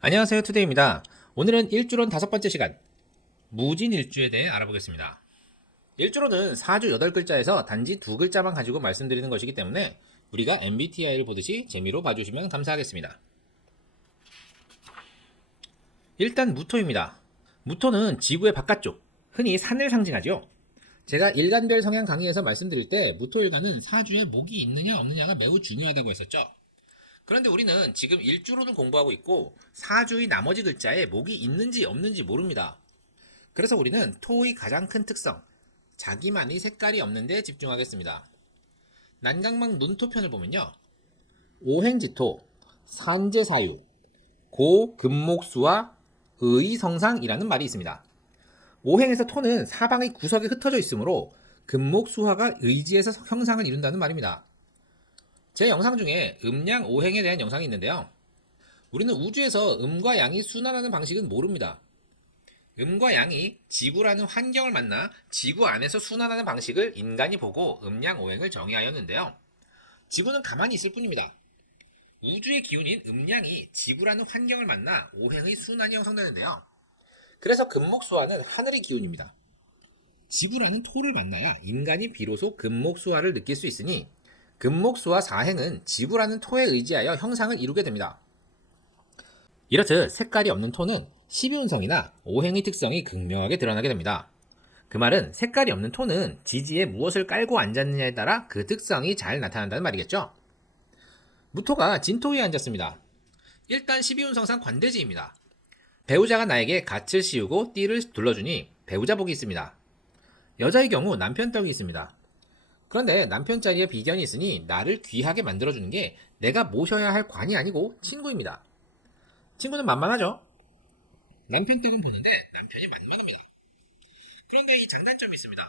안녕하세요, 투데이입니다. 오늘은 일주론 5번째 시간, 무진일주에 대해 알아보겠습니다. 일주론은 4주 8글자에서 단지 2글자만 가지고 말씀드리는 것이기 때문에 우리가 MBTI를 보듯이 재미로 봐주시면 감사하겠습니다. 일단 무토입니다. 무토는 지구의 바깥쪽, 흔히 산을 상징하죠. 제가 일간별 성향 강의에서 말씀드릴 때 무토일간은 4주에 목이 있느냐 없느냐가 매우 중요하다고 했었죠. 그런데 우리는 지금 일주로는 공부하고 있고 4주의 나머지 글자에 목이 있는지 없는지 모릅니다. 그래서 우리는 토의 가장 큰 특성, 자기만의 색깔이 없는 데 집중하겠습니다. 난강막 눈토편을 보면요. 오행지토, 산재사유, 고금목수와 의성상이라는 말이 있습니다. 오행에서 토는 사방의 구석에 흩어져 있으므로 금목수화가 의지에서 형상을 이룬다는 말입니다. 제 영상 중에 음양 오행에 대한 영상이 있는데요. 우리는 우주에서 음과 양이 순환하는 방식은 모릅니다. 음과 양이 지구라는 환경을 만나 지구 안에서 순환하는 방식을 인간이 보고 음양 오행을 정의하였는데요. 지구는 가만히 있을 뿐입니다. 우주의 기운인 음양이 지구라는 환경을 만나 오행의 순환이 형성되는데요. 그래서 금목수화는 하늘의 기운입니다. 지구라는 토를 만나야 인간이 비로소 금목수화를 느낄 수 있으니 금목수화 사행은 지구라는 토에 의지하여 형상을 이루게 됩니다. 이렇듯 색깔이 없는 토는 12운성이나 오행의 특성이 극명하게 드러나게 됩니다. 그 말은 색깔이 없는 토는 지지에 무엇을 깔고 앉았느냐에 따라 그 특성이 잘 나타난다는 말이겠죠. 무토가 진토 위에 앉았습니다. 일단 12운성상 관대지입니다. 배우자가 나에게 갓을 씌우고 띠를 둘러주니 배우자 복이 있습니다. 여자의 경우 남편 떡이 있습니다. 그런데 남편 자리에 비견이 있으니 나를 귀하게 만들어주는 게 내가 모셔야 할 관이 아니고 친구입니다. 친구는 만만하죠? 남편 떡은 보는데 남편이 만만합니다. 그런데 이 장단점이 있습니다.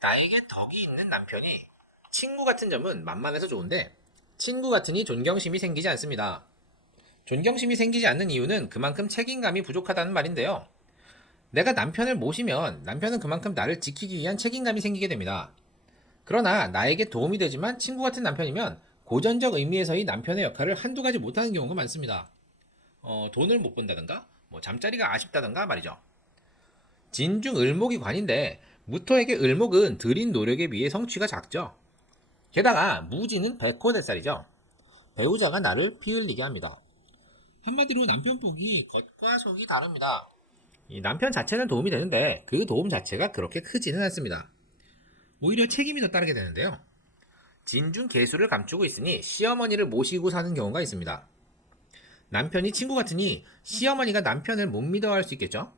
나에게 덕이 있는 남편이 친구 같은 점은 만만해서 좋은데 친구 같으니 존경심이 생기지 않습니다. 존경심이 생기지 않는 이유는 그만큼 책임감이 부족하다는 말인데요. 내가 남편을 모시면 남편은 그만큼 나를 지키기 위한 책임감이 생기게 됩니다. 그러나 나에게 도움이 되지만 친구 같은 남편이면 고전적 의미에서의 남편의 역할을 한두 가지 못하는 경우가 많습니다. 돈을 못 번다든가 잠자리가 아쉽다든가 말이죠. 진중 을목이 관인데 무토에게 을목은 들인 노력에 비해 성취가 작죠. 게다가 무지는 백호대살이죠. 배우자가 나를 피 흘리게 합니다. 한마디로 남편 복이 겉과 속이 다릅니다. 이 남편 자체는 도움이 되는데 그 도움 자체가 그렇게 크지는 않습니다. 오히려 책임이 더 따르게 되는데요. 진중 계수를 감추고 있으니 시어머니를 모시고 사는 경우가 있습니다. 남편이 친구 같으니 시어머니가 남편을 못 믿어할 수 있겠죠?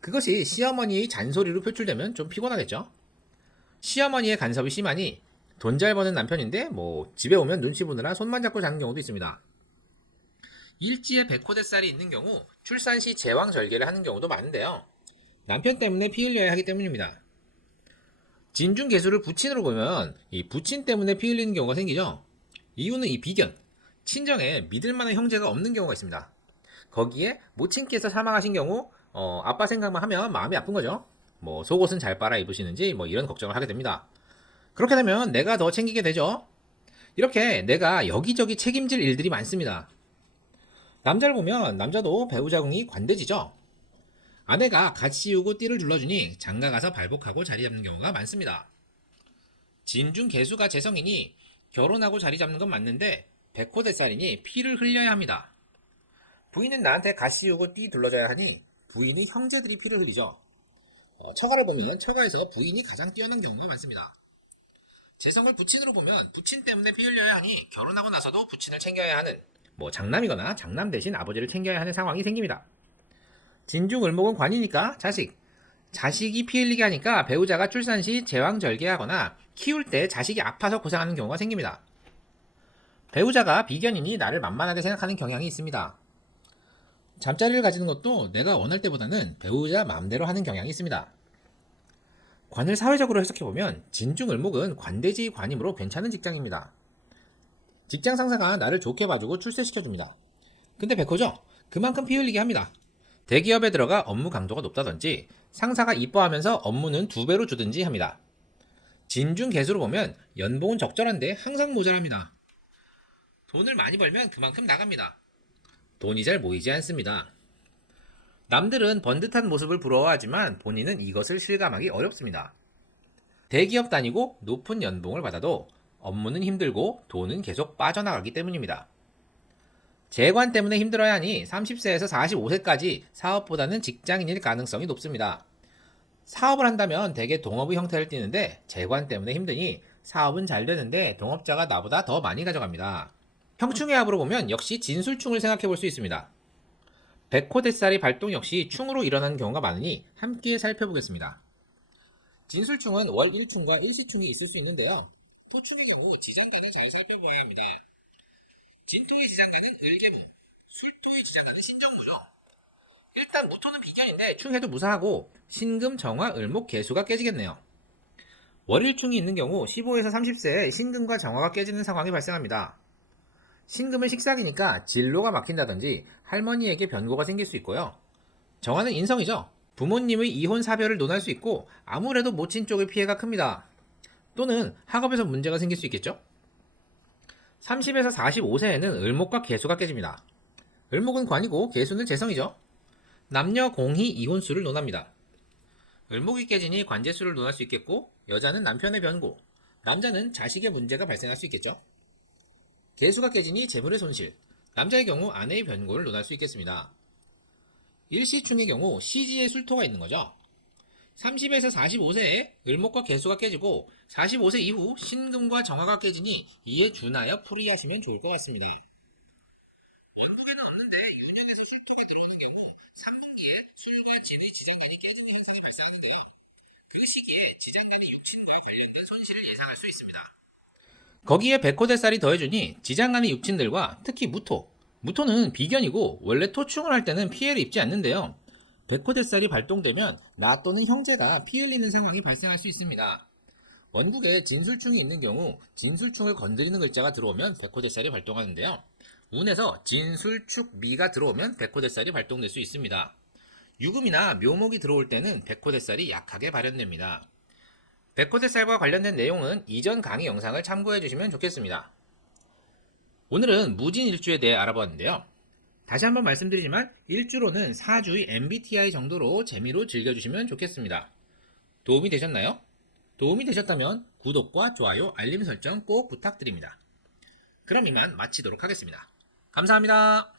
그것이 시어머니의 잔소리로 표출되면 좀 피곤하겠죠? 시어머니의 간섭이 심하니 돈 잘 버는 남편인데 집에 오면 눈치 보느라 손만 잡고 자는 경우도 있습니다. 일지에 백호대살이 있는 경우 출산 시 제왕절개를 하는 경우도 많은데요. 남편 때문에 피 흘려야 하기 때문입니다. 진중개수를 부친으로 보면 이 부친 때문에 피 흘리는 경우가 생기죠. 이유는 이 비견, 친정에 믿을만한 형제가 없는 경우가 있습니다. 거기에 모친께서 사망하신 경우 아빠 생각만 하면 마음이 아픈 거죠. 속옷은 잘 빨아 입으시는지 이런 걱정을 하게 됩니다. 그렇게 되면 내가 더 챙기게 되죠. 이렇게 내가 여기저기 책임질 일들이 많습니다. 남자를 보면 남자도 배우자궁이 관대지죠. 아내가 갓 씌우고 띠를 둘러주니 장가 가서 발복하고 자리 잡는 경우가 많습니다. 진중 개수가 재성이니 결혼하고 자리 잡는 건 맞는데 백호대살이니 피를 흘려야 합니다. 부인은 나한테 갓 씌우고 띠 둘러줘야 하니 부인의 형제들이 피를 흘리죠. 처가를 보면 처가에서 부인이 가장 뛰어난 경우가 많습니다. 재성을 부친으로 보면 부친 때문에 피 흘려야 하니 결혼하고 나서도 부친을 챙겨야 하는 장남이거나 장남 대신 아버지를 챙겨야 하는 상황이 생깁니다. 진중 을목은 관이니까 자식이 피 흘리게 하니까 배우자가 출산 시 제왕절개하거나 키울 때 자식이 아파서 고생하는 경우가 생깁니다. 배우자가 비견이니 나를 만만하게 생각하는 경향이 있습니다. 잠자리를 가지는 것도 내가 원할 때보다는 배우자 마음대로 하는 경향이 있습니다. 관을 사회적으로 해석해보면 진중을목은 관대지 관임으로 괜찮은 직장입니다. 직장 상사가 나를 좋게 봐주고 출세시켜줍니다. 근데 백호죠? 그만큼 피 흘리게 합니다. 대기업에 들어가 업무 강도가 높다든지 상사가 이뻐하면서 업무는 2배로 주든지 합니다. 진중 개수로 보면 연봉은 적절한데 항상 모자랍니다. 돈을 많이 벌면 그만큼 나갑니다. 돈이 잘 모이지 않습니다. 남들은 번듯한 모습을 부러워하지만 본인은 이것을 실감하기 어렵습니다. 대기업 다니고 높은 연봉을 받아도 업무는 힘들고 돈은 계속 빠져나가기 때문입니다. 재관 때문에 힘들어야 하니 30세에서 45세까지 사업보다는 직장인일 가능성이 높습니다. 사업을 한다면 대개 동업의 형태를 띠는데 재관 때문에 힘드니 사업은 잘 되는데 동업자가 나보다 더 많이 가져갑니다. 형충의 합으로 보면 역시 진술충을 생각해 볼 수 있습니다. 백호대살이 발동 역시 충으로 일어나는 경우가 많으니 함께 살펴보겠습니다. 진술충은 월 1충과 일시충이 있을 수 있는데요. 토충의 경우 지장간을 잘 살펴봐야 합니다. 진토의 지장간은 을개무, 술토의 지장간은 신정무죠. 일단 무토는 비견인데 충해도 무사하고 신금, 정화, 을목, 개수가 깨지겠네요. 월일충이 있는 경우 15에서 30세에 신금과 정화가 깨지는 상황이 발생합니다. 신금은 식삭이니까 진로가 막힌다든지 할머니에게 변고가 생길 수 있고요. 정화는 인성이죠. 부모님의 이혼 사별을 논할 수 있고 아무래도 모친 쪽의 피해가 큽니다. 또는 학업에서 문제가 생길 수 있겠죠. 30에서 45세에는 을목과 개수가 깨집니다. 을목은 관이고 개수는 재성이죠. 남녀 공히 이혼수를 논합니다. 을목이 깨지니 관제수를 논할 수 있겠고 여자는 남편의 변고, 남자는 자식의 문제가 발생할 수 있겠죠. 개수가 깨지니 재물의 손실, 남자의 경우 아내의 변고를 논할 수 있겠습니다. 일시충의 경우 시지에 술토가 있는 거죠. 30에서 45세에 을목과 개수가 깨지고 45세 이후 신금과 정화가 깨지니 이에 준하여 풀이하시면 좋을 것 같습니다. 왕국에는 없는데 윤형에서 술토가 들어오는 경우 3분기에 술과 진의 지장간이 깨지는 현상이 발생하는데요. 그 시기에 지장간의 육친과 관련된 손실을 예상할 수 있습니다. 거기에 백호대살이 더해주니 지장간의 육친들과 특히 무토는 비견이고 원래 토충을 할 때는 피해를 입지 않는데요. 백호대살이 발동되면 나 또는 형제가 피 흘리는 상황이 발생할 수 있습니다. 원국에 진술충이 있는 경우 진술충을 건드리는 글자가 들어오면 백호대살이 발동하는데요. 운에서 진술축미가 들어오면 백호대살이 발동될 수 있습니다. 유금이나 묘목이 들어올 때는 백호대살이 약하게 발현됩니다. 백호대살과 관련된 내용은 이전 강의 영상을 참고해 주시면 좋겠습니다. 오늘은 무진일주에 대해 알아보았는데요. 다시 한번 말씀드리지만 일주로는 4주의 MBTI 정도로 재미로 즐겨주시면 좋겠습니다. 도움이 되셨나요? 도움이 되셨다면 구독과 좋아요, 알림 설정 꼭 부탁드립니다. 그럼 이만 마치도록 하겠습니다. 감사합니다.